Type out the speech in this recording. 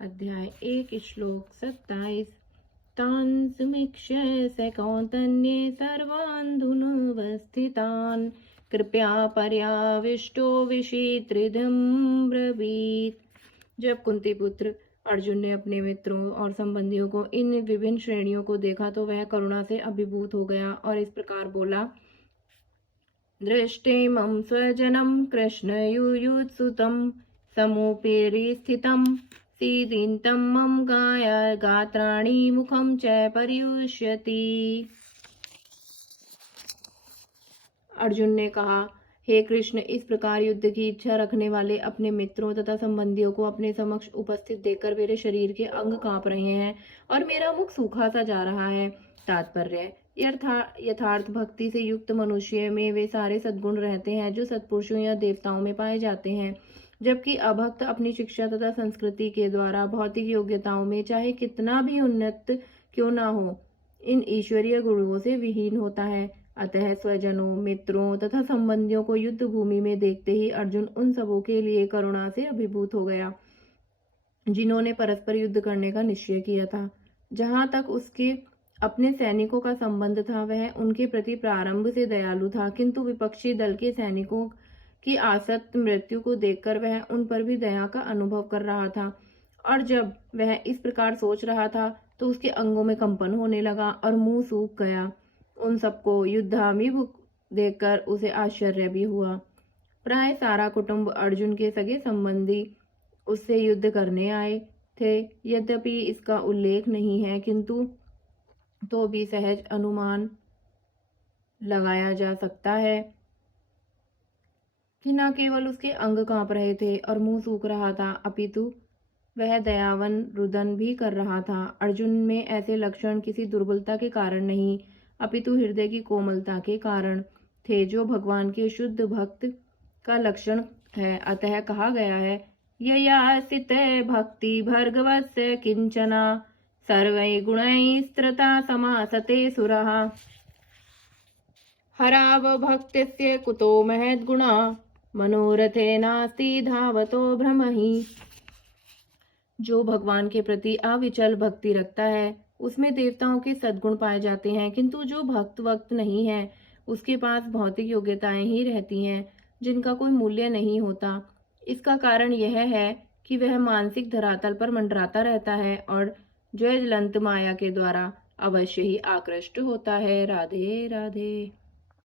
अध्याय 1 श्लोक 27। तान् समीक्ष्य स कौन्तेय सर्वान् धनुवस्थितान् कृपया पर्याविष्टो विषीदृढं ब्रवीत्। जब कुंती पुत्र अर्जुन ने अपने मित्रों और संबंधियों को इन विभिन्न श्रेणियों को देखा तो वह करुणा से अभिभूत हो गया और इस प्रकार बोला। दृष्टिमं स्वजनं कृष्ण युयुत्सुतं समुपेरि स्थितं सीदिन्तं मम गात्राणि मुखं च पर्युष्यति। अर्जुन ने कहा, हे कृष्ण, इस प्रकार युद्ध की इच्छा रखने वाले अपने मित्रों तथा संबंधियों को अपने समक्ष उपस्थित देखकर मेरे शरीर के अंग कांप रहे हैं और मेरा मुख सूखा सा जा रहा है। तात्पर्य: यथार्थ भक्ति से युक्त मनुष्य में वे सारे सद्गुण रहते हैं जो सत्पुरुषों या देवताओं में पाए जाते हैं, जबकि अभक्त अपनी शिक्षा तथा संस्कृति के द्वारा भौतिक योग्यताओं में चाहे कितना भी उन्नत क्यों ना हो, इन ईश्वरीय गुणों से विहीन होता है। अतः स्वजनों, मित्रों तथा संबंधियों को युद्ध भूमि में देखते ही अर्जुन उन सबों के लिए करुणा से अभिभूत हो गया जिन्होंने परस्पर युद्ध करने का निश्चय किया था। जहां तक उसके अपने सैनिकों का संबंध था, वह उनके प्रति प्रारंभ से दयालु था, किंतु विपक्षी दल के सैनिकों की आसक्त मृत्यु को देखकर वह उन पर भी दया का अनुभव कर रहा था। और जब वह इस प्रकार सोच रहा था तो उसके अंगों में कंपन होने लगा और मुंह सूख गया। उन सबको युद्धाभिमुख देखकर उसे आश्चर्य भी हुआ। प्राय सारा कुटुंब अर्जुन के सगे संबंधी उससे युद्ध करने आए थे। यद्यपि इसका उल्लेख नहीं है, किंतु तो भी सहज अनुमान लगाया जा सकता है कि न केवल उसके अंग कांप रहे थे और मुंह सूख रहा था, अपितु वह दयावान रुदन भी कर रहा था। अर्जुन में ऐसे लक्षण किसी दुर्बलता के कारण नहीं, अपितु हृदय की कोमलता के कारण थे, जो भगवान के शुद्ध भक्त का लक्षण है। अतः कहा गया है, ययासित भक्ति भर्गवस्य किंचना सर्वै गुणैस्त्रता समासते सुरः हराव भक्तिस्य कुतो महद्गुणा मनोरथे नास्ति धावतो भ्रमहि। जो भगवान के प्रति अविचल भक्ति रखता है उसमें देवताओं के सद्गुण पाए जाते हैं, किंतु जो भक्त वक्त नहीं है उसके पास भौतिक योग्यताएं ही रहती हैं जिनका कोई मूल्य नहीं होता। इसका कारण यह है कि वह मानसिक धरातल पर मंडराता रहता है और ज्वलंत माया के द्वारा अवश्य ही आकृष्ट होता है। राधे राधे।